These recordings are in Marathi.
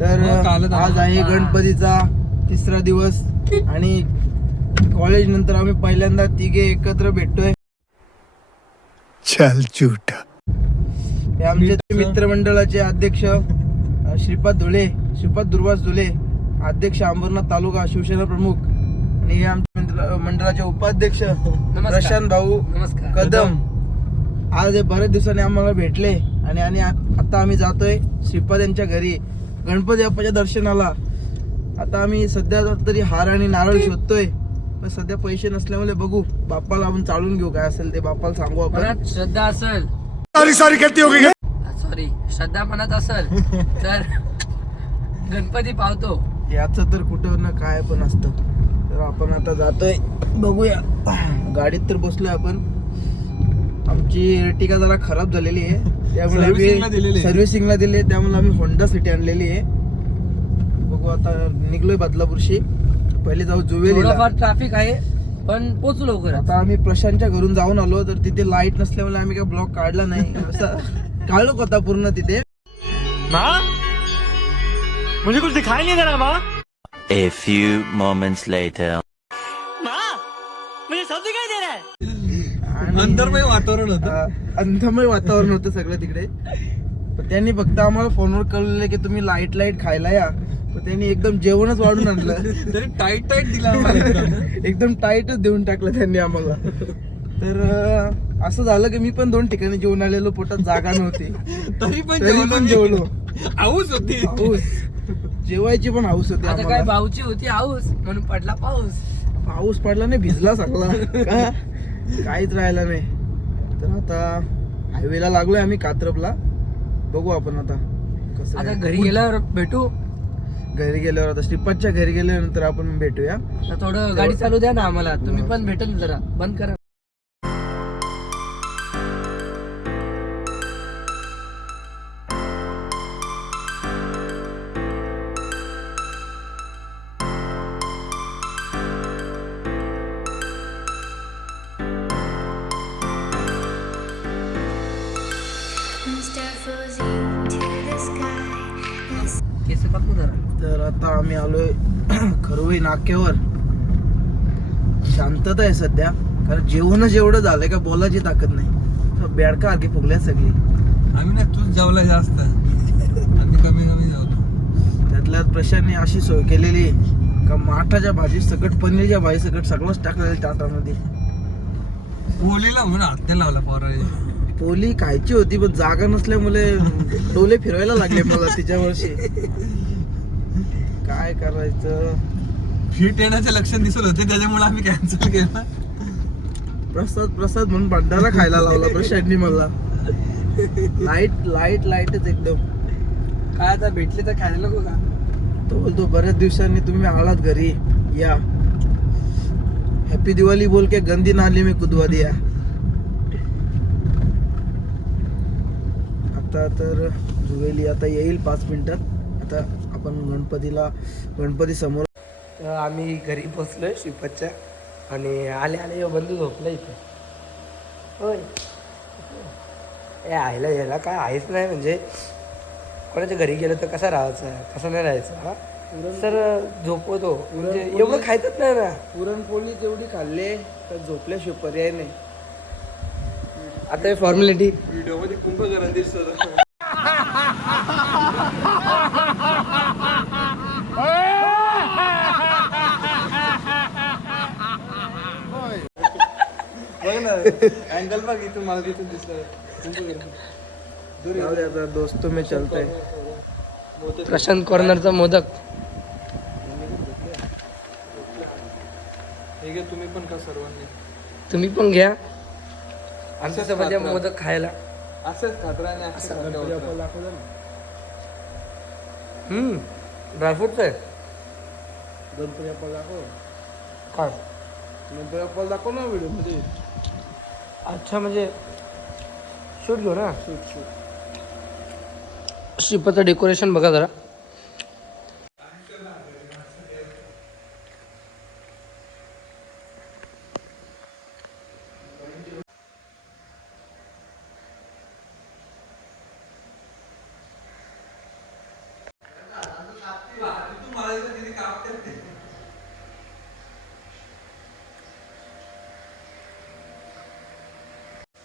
तर आज आहे गणपतीचा तिसरा दिवस आणि कॉलेज नंतर आम्ही पहिल्यांदा तिघे एकत्र भेटतोय. चल झूठा. हे आमचे मित्रमंडळाचे अध्यक्ष श्रीपाद दुर्वास धुले, अध्यक्ष अंबरनाथ तालुका शिवसेना प्रमुख, आणि हे आमच्या मंडळाचे उपाध्यक्ष प्रशांत भाऊ कदम. आज हे बरेच दिवसांनी आम्हाला भेटले आणि आता आम्ही जातोय श्रीपाद यांच्या घरी गणपती बाप्पाच्या दर्शनाला. आता आम्ही सध्या तरी हार आणि नारळ शोधतोय, पण सध्या पैसे नसल्यामुळे बघू बाप्पाला आपण चालून घेऊ, काय असेल ते बाप्पाला सांगू आपण. श्रद्धा असेल सॉरी करती होगी. सॉरी श्रद्धा मनात असेल तर गणपती पावतो. याचं तर कुठं ना काय पण असतं. तर आपण आता जातोय, बघूया. गाडीत तर बसलोय आपण. आमची एर्टिगा जरा खराब झालेली आहे, त्यामुळे आम्ही सर्व्हिसिंगला दिली आहे, त्यामुळे आम्ही होंडा सिटी आणलेली आहे. बघू आता निघलोय बदलापूरशी. पहिले जाऊ जुवेलीला. ट्रॅफिक आहे पण पोचू लवकर. आता आम्ही प्रशांतच्या घरून जाऊन आलो, तर तिथे लाईट नसल्यामुळे आम्ही काय ब्लॉक काढला नाही. असं काळोख होता पूर्ण तिथे. मुझे कुछ दिखाई नहीं दे रहा माँ. A few moments later. मुझे सब दिखाई दे रहा है. अंधमय वातावरण होतं सगळं तिकडे. पण त्यांनी फक्त आम्हाला फोनवर कळलेलं की तुम्ही लाईट खायला या. पण त्यांनी एकदम जेवणच वाढून आणलं. टाईट दिला एकदम टाईटच देऊन टाकलं त्यांनी आम्हाला. तर असं झालं की मी पण 2 ठिकाणी जेवून आलेलो, पोटात जागा नव्हती तरी पण जेवलो. हाऊस होती. जेवायची पण हाऊस होती आता काय आम्हाला. भाऊची होती हाऊस म्हणून पडला पाऊस पडला नाही, भिजला सगळा. काहीच राहिला नाही. तर आता हायवेला लागलोय आम्ही कात्रपला. बघू आपण आता कसं. आता घरी गेल्यावर भेटू. घरी गेल्यावर आता श्रीपादच्या घरी गेल्यानंतर आपण भेटूया. थोडं गाडी चालू द्या ना आम्हाला, तुम्ही पण भेटेल. जरा बंद करा. केस पकडू जरा. तर आता आम्ही आलोय खरवई नाक्यावर. शांतता आहे सध्या, कारण जेवणच एवढं झालंय का बोलायची ताकद नाही. बेडका आरखी फुगल्या सगळी. आम्ही ना तूच जेवला जास्त, आम्ही कमी जेवतो. त्यातल्या प्रशांतने अशी सोय केलेली का माठाच्या भाजी सकट, पनीरच्या भाजी सकट सगळंच टाकलेलं ताटामध्ये. पोलीला म्हणून हात नाही लावला पोरा. पोली खायची होती पण जागा नसल्यामुळे डोले फिरवायला लागले मला तिच्यावरशी. काय करायचं. फिट येण्याचे लक्षण दिसत होते, त्याच्यामुळे आम्ही कॅन्सल केलं. प्रसाद म्हणून भंडारा खायला लावला प्रशांतनी मला. लाईटच एकदम. काय आता भेटले तर खायला नको का. तो बोलतो बऱ्याच दिवसांनी तुम्ही आलात घरी, या. हॅपी दिवाळी बोल के गंदी नाली में कुदवा दिया. आता तर जुवेली आता येईल 5 मिनिटात. आता आपण गणपती समोर. आम्ही घरी पोचलोय श्रीपादच्या, आणि आले बंधू झोपला इथे. होय आईला यायला काय आहेच नाही. म्हणजे कोणाच्या घरी गेलं तर कसं राहायचं, कसं नाही राहायचं. हा सर झोपवतो म्हणजे एवढं खायचंच नाही ना. पुरणपोळी जेवढी खाल्ले तर झोपल्याशिवाय पर्याय नाही. आता हे फॉर्मॅलिटी. व्हिडिओ मध्ये कुंभकर्ण दिसत. बघ ना अँगल बघ, इथून मला तिथून दिसत. दोस्तों में चलते. प्रशांत कॉर्नरचा मोदक. ठीक आहे, तुम्ही पण का सर्वांनी. तुम्ही पण घ्या आमच्यासोबत या मोदक खायला. असंच खात्राने ड्रायफ्रूटच आहे. गणपती बाप्पा दाखव. काय गणपती बाप्पा दाखव ना व्हिडिओ मध्ये. अच्छा म्हणजे शूट घेऊ ना. शूट. श्रीपादचं डेकोरेशन बघा जरा.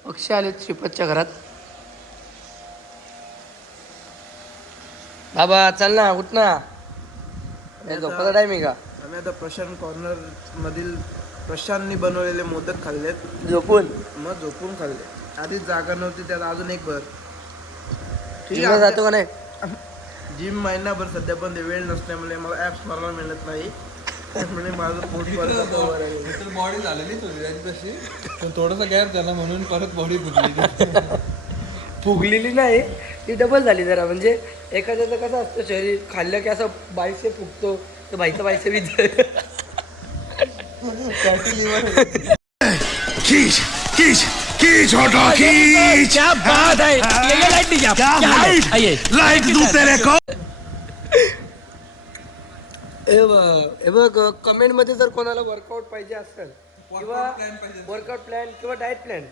पक्षी आले श्रीपतच्या घरात. बाबा चल ना, उठ ना. झोपाचा टाइम आहे का? आम्ही आता प्रशांत कॉर्नर मधील प्रशांतनी बनवलेले मोदक खाल्लेत. झोपून मग झोपून खाल्ले. आधीच जागा नव्हती, त्यात अजून एक भर. जिमला जातो का नाही? जिम महिनाभर सध्या पण ते वेळ नसल्यामुळे मला ऍप्स मारायला मिळत नाही. त्यामुळे माझं पोट परत over आहे. बॉडी झालेली थोडी तशी, पण थोडासा गॅप झाला म्हणून परत बॉडी फुगली. फुगलेली नाही, ती डबल झाली जरा. म्हणजे एखाद्याचं कसं असतं, शरीर खाल्लं की असं बायसे फुगतो, तर बाईचं बायसे बी खींच खींच खींच ऑटो खींच. क्या बात है, लाइट दूं तेरे को. हे बघ, कमेंट मध्ये जर कोणाला वर्कआउट पाहिजे असेल किंवा plan पाहिजे. वर्कआउट प्लॅन किंवा diet plan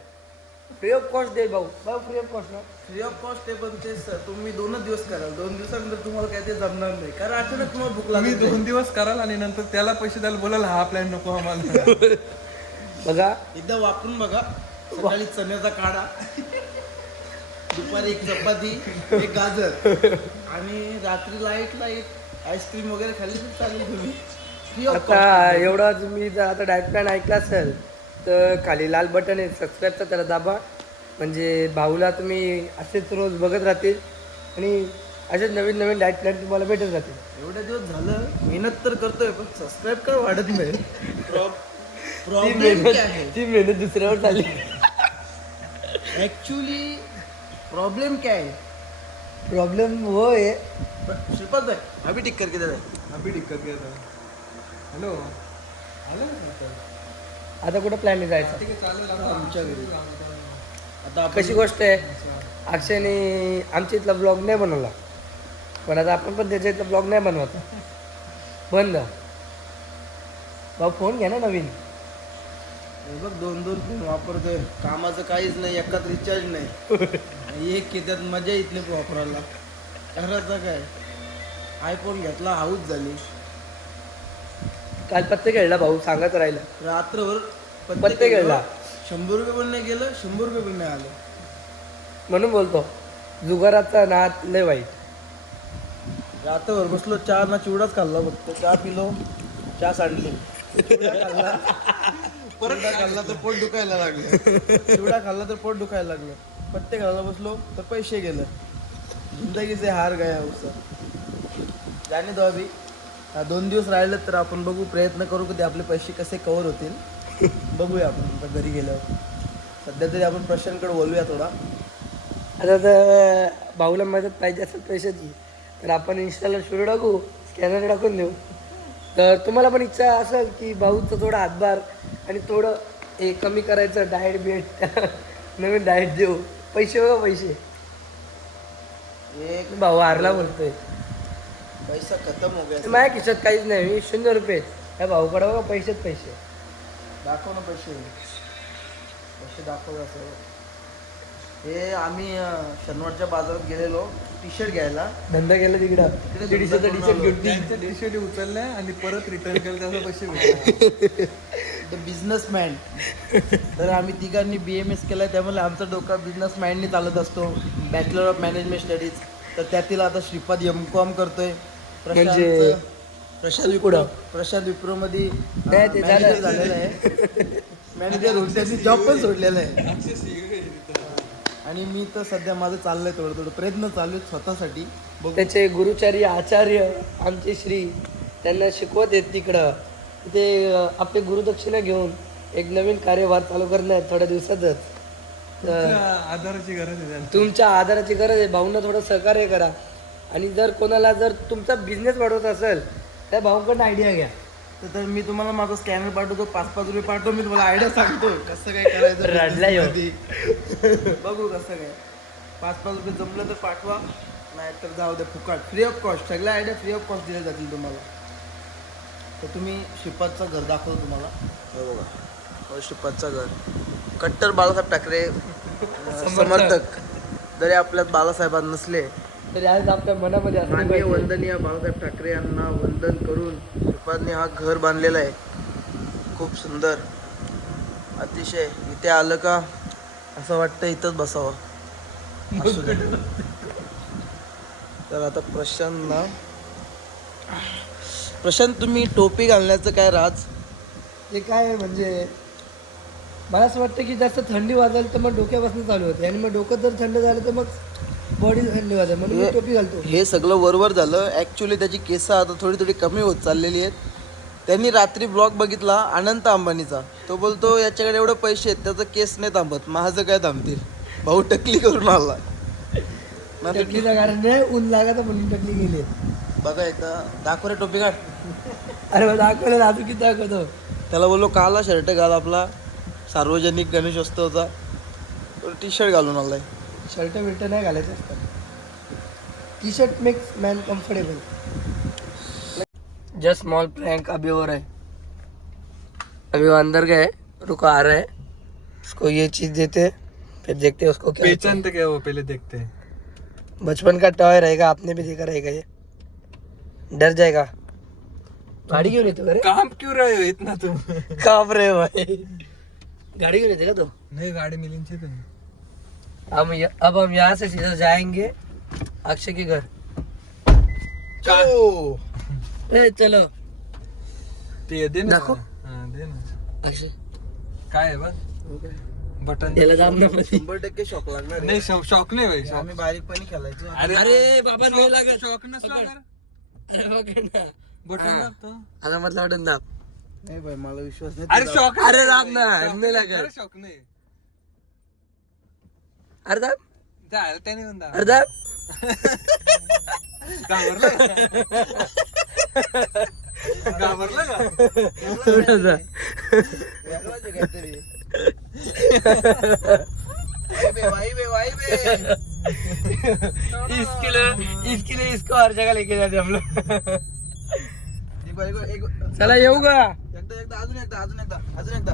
free of cost दे भाऊ. फ्री ऑफ कॉस्ट ना. फ्री ऑफ कॉस्ट आहे, पण ते तुम्ही 2 दिवस कराल. 2 दिवसानंतर तुम्हाला काय ते जमणार नाही, कारण अचानक तुम्हाला भूक तुम्ही लागली. 2 दिवस कराल आणि नंतर त्याला पैसे द्यायला बोलाल हा प्लॅन नको आम्हाला. बघा, एकदा वापरून बघा. सकाळी चण्याचा काढा, दुपारी एक चपाती, एक गाजर आणि रात्री लाईट आईस्क्रीम वगैरे खाल्ली तर चालेल. तुम्ही फ्री ऑफ आता एवढा तुम्ही जर आता डाएट प्लॅन ऐकला असेल तर खाली लाल बटन आहे सबस्क्राईबचा, त्याला दाबा. म्हणजे भाऊला तुम्ही असेच रोज बघत राहतील आणि असेच नवीन नवीन डाएट प्लॅन तुम्हाला भेटत राहतील. एवढ्या दिवस झालं मेहनत तर करतोय, पण सबस्क्राईब काय वाढत नाही. ती प्रॉब्लेम काय आहे? मेहनत ती मेहनत दुसऱ्यावर चालली. ऍक्च्युली प्रॉब्लेम काय आहे? प्रॉब्लेम हो आहे. श्रीपाद भाई अभी टिक करके दे रहे. अभि दिक्कत घ्या. हॅलो, आलं ना? आता कुठं प्लॅन आहे जायचं? ठीक आहे, चालेल. आता आमच्या घरी. आता आपण कशी गोष्ट आहे, अक्षयने आमच्या इथला ब्लॉग नाही बनवला, पण आता आपण पण त्याच्या इथला ब्लॉग नाही बनवायचा. बंद. भाऊ फोन घ्या ना नवीन. हे बघ 2 फोन वापरतोय, कामाचं काहीच नाही, एकात रिचार्ज नाही. एक त्यात मजा येत नाही वापरायला. करायचं काय? आयफोन घेतला, हाऊस झाली. काल पत्ते खेळला भाऊ, सांगत राहिला. रात्रभर पत्ते खेळला. 100 रुपये पण नाही गेलं, 100 रुपये पण नाही आलं. म्हणून बोलतो जुगाराचा नाद लय वाईट. रात्रभर बसलो, चहा ना चिवडाच खाल्ला. फक्त चहा पिलो, चहा सांडली. परत खाल्ला तर पोट दुखायला लागलं. चिवडा खाल्ला तर पोट दुखायला लागलं. पत्ते खायला बसलो तर पैसे गेलं. जिंदगीचे हार गया उसका. जाणे दो अभी. 2 दिवस राहिले तर आपण बघू, प्रयत्न करू की ते आपले पैसे कसे कव्हर होतील. बघूया आपण आता घरी गेल्यावर. सध्या तरी आपण प्रशांतकडे बोलूया थोडा. आता तर भाऊला मदत पाहिजे असेल पैशाची तर आपण इन्स्टाला शुरू टाकू, स्कॅनर टाकून देऊ. तर तुम्हाला पण इच्छा असेल की भाऊचं थोडा हातभार आणि थोडं हे कमी करायचं, डाएट बिएट नवीन डाएट देऊ. पैसे बघा पैसे. एक भाऊ हारला बोलतोय. पैसा खतम हो गया. माझ्या खिशात काहीच नाही, मी 0 रुपये. या भाऊकडे बघा पैसेच पैसे. दाखव ना पैसे. पैसे दाखव असं. हे आम्ही शनिवारच्या बाजारात गेलेलो टी शर्ट घ्यायला. धंदा केला तिकडं. तिकडे दीडशेचा टी शर्ट घेऊन त्यांच्या टी-शर्ट उचलल्या आणि परत रिटर्न केलं, त्याचे पैसे भेटले. The businessman. तर आम्ही तिघांनी BMS केलाय, त्यामुळे आमचा डोका बिझनेसमॅननी चालत असतो. Bachelor of management studies. तर त्यातील आता श्रीपाद M.Com करतोय. म्हणजे प्रशांत विप्रोमध्ये नाही, ते झालं. मॅनेजर झालेला आहे. मॅनेजर होऊन त्यांनी जॉब पण सोडलेला आहे. आणि मी तर सध्या माझं चाललंय थोडं प्रयत्न चालू आहेत स्वतःसाठी. बघू. त्याचे गुरुचारी आचार्य आमचे श्री त्यांना शिकवत आहेत तिकडं. ते आपले गुरुदक्षिणा घेऊन एक नवीन कार्यभार चालू करणार थोड्या दिवसातच. तुमच्या आधाराची गरज आहे त्यांना. तुमच्या आधाराची गरज आहे. भाऊंना थोडं सहकार्य करा. आणि जर कोणाला जर तुमचा बिझनेस वाढवत असेल त्या भाऊंकडून आयडिया घ्या. तर मी तुम्हाला माझा स्कॅनर पाठवतो, 5-5 रुपये पाठवतो. मी तुम्हाला आयडिया सांगतो कसं काय करायचं. रडला ह्यो. बघू कसं काय. 5-5 रुपये जमलं तर पाठवा, नाही तर जाऊ दे फुकट. Free of cost. सगळ्या आयडिया फ्री ऑफ कॉस्ट दिल्या जातील तुम्हाला. तर तुम्ही श्रीपादचं घर दाखवतो तुम्हाला. हे बघा, श्रीपादचं घर. कट्टर बाळासाहेब ठाकरे समर्थक जरी आपल्यात बाळासाहेबांत नसले तरी आज आपल्या मनामध्ये असं माननीय वंदनीय बाळासाहेब ठाकरे यांना वंदन करून श्रीपादने हा घर बांधलेला आहे. खूप सुंदर, अतिशय. इथे आलं का असं वाटतं इथंच बसावं. असू दे. तर आता प्रशांत तुम्ही टोपी घालण्याचं काय राज? ते काय म्हणजे मला असं वाटतं की जास्त थंडी वाजायला तर मग डोक्यापासून चालू होते आणि मग डोकं जर थंड झालं तर मग बॉडी थंडी वाजेल म्हणून मी टोपी घालतो. हे सगळं वरवर झालं. ॲक्च्युली त्याची केस आता थोडी थोडी कमी होत चाललेली आहेत. त्यांनी रात्री ब्लॉग बघितला अनंत अंबानीचा. तो बोलतो याच्याकडे एवढे पैसे आहेत त्याचं केस नाही थांबत, माझं काय थांबतील. भाऊ टकली करून आला. टकलीचं कारण नाही, ऊन लागायचं म्हणून टकली गेली. बघा एकदा दाखव रे टोपी काढ. अरे मग दाखवलं दादू किती दाखवतो. त्याला बोललो काला शर्ट घाल आपला सार्वजनिक गणेशोत्सवचा. टी शर्ट घालून आलाय. शर्ट बिर्ट नाही घालायचं असतं. T shirt makes man comfortable. Just small prank अभी हो रहा है. अभी वो अंदर गए, रुको आ रहा है. उसको ये चीज देते फिर देखते हैं उसको क्या होता है. पहचानते क्या वो पहले देखते हैं. बचपन का टॉय रहेगा, आपने भी देखा रहेगा. ये डर जाएगा. गाड़ी क्यों लेते हो अरे? काम क्यों रहे हो इतना तुम? कांप रहे हो भाई. गाड़ी क्यों लेते का तो? नहीं गाड़ी मिली थी तुम. अब हम यहाँ से सीधा जाएंगे अक्षय के घर. चलो. ए, चलो ते दे ना. दाखव. हां दे ना. अक्षय काय आहे बघ बटन. याला दाब ना मध्ये. 100% शॉक लागणार आहे. नाही शॉक नाही भाई. आम्ही बारीकपणी खेळायचो. अरे बाबा नाही लागत. शॉक नसला तर अरे बघ ना. बटन दाबतो. आता म्हटलं वाटत दाब. नाही भाई मला विश्वास नाही. अरे शॉक. अरे दाब ना. नाही लागत. शॉक नाही. अरे दाब. झालं त्याने म्हणता. अरे दाब. घाबरलं का? थोडासा. वेगळाच आहे काहीतरी. Y Bae. इसके लिए इसको हर जगह लेके जाते हम लोग. एक चला येऊ का? एकदा अजून एकदा.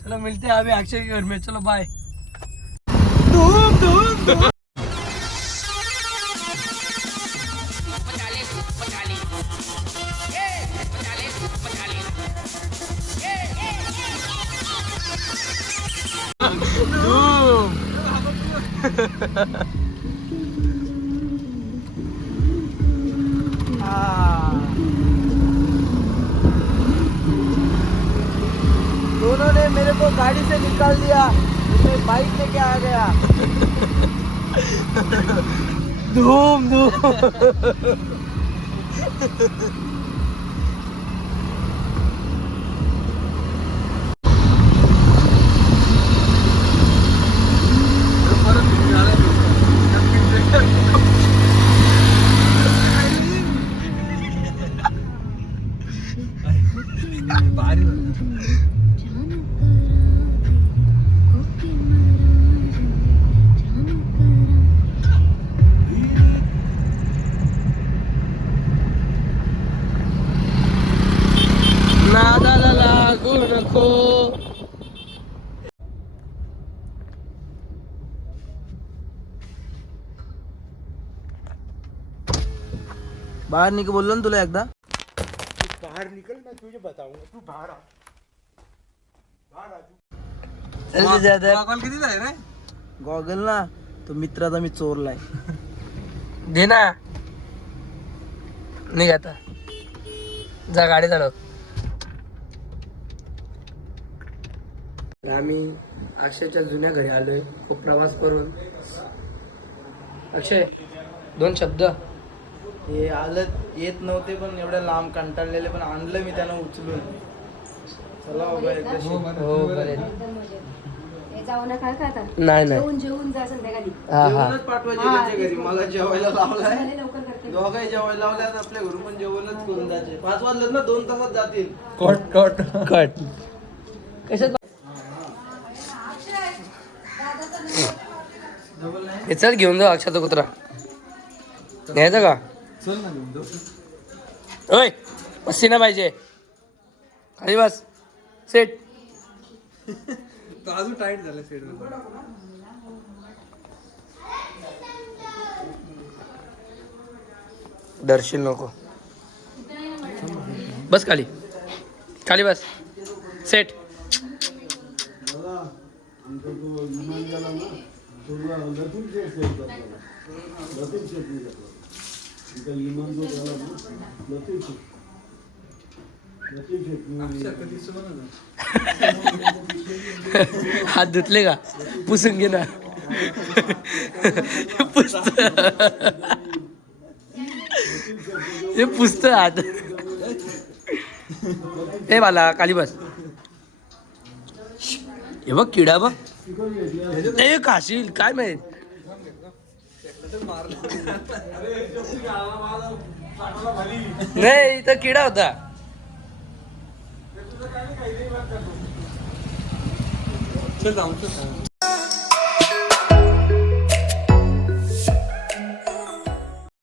चलो मिलते हैं अभी अक्षय के घर में. चलो बाय. दोनों ने मेरे को गाड़ी से निकाल दिया. मैं बाइक लेके आ गया. धूम. भारी होतं. नादाला लागू नको. बाहेर निघ बोललो ना तुला एकदा. गॉगल किती आहे रे? गॉगल ना तो मित्राचा मी चोरलाय. दे ना. निघ आता. जा गाडी चालव. आम्ही अक्षयच्या जुन्या घरी आलोय खूप प्रवास करून. अक्षय 2 शब्द. हे आलं येत नव्हते पण एवढ्या लांब कंटाळलेले पण आणलं मी त्यांना उचलून. चला बाबा एकदाशी. हो बरे. जाऊ नका काय आता नाही नाही. जेवून जा संध्याकाळी. हा. जेवणच पाठवायचे त्यांच्या घरी. मला जेवायला लावलाय. झाले लवकर करते. दोघाही जेवायला लावल्यात आपल्या घरून पण जेवणच करून जायचे. 5 वाजलेत ना 2 तासात जातील. कट. कशात हे चल घेऊन जा अक्षाचा कुत्रा. घ्यायचा का? चल ना घेऊन जाऊ. ओय बसली ना पाहिजे. खाली बस. सेट. तो अजून टाईट झाला सेट. दर्शन नको. बस खाली खाली बस. सेट. हात धुतले का? पुसून घे ना. हे पुसत हात. हे बाला खाली बस. हे बघ किडा बघ. ए खाशील काय माहित. नाही इथं किडा होता. चल जाऊ.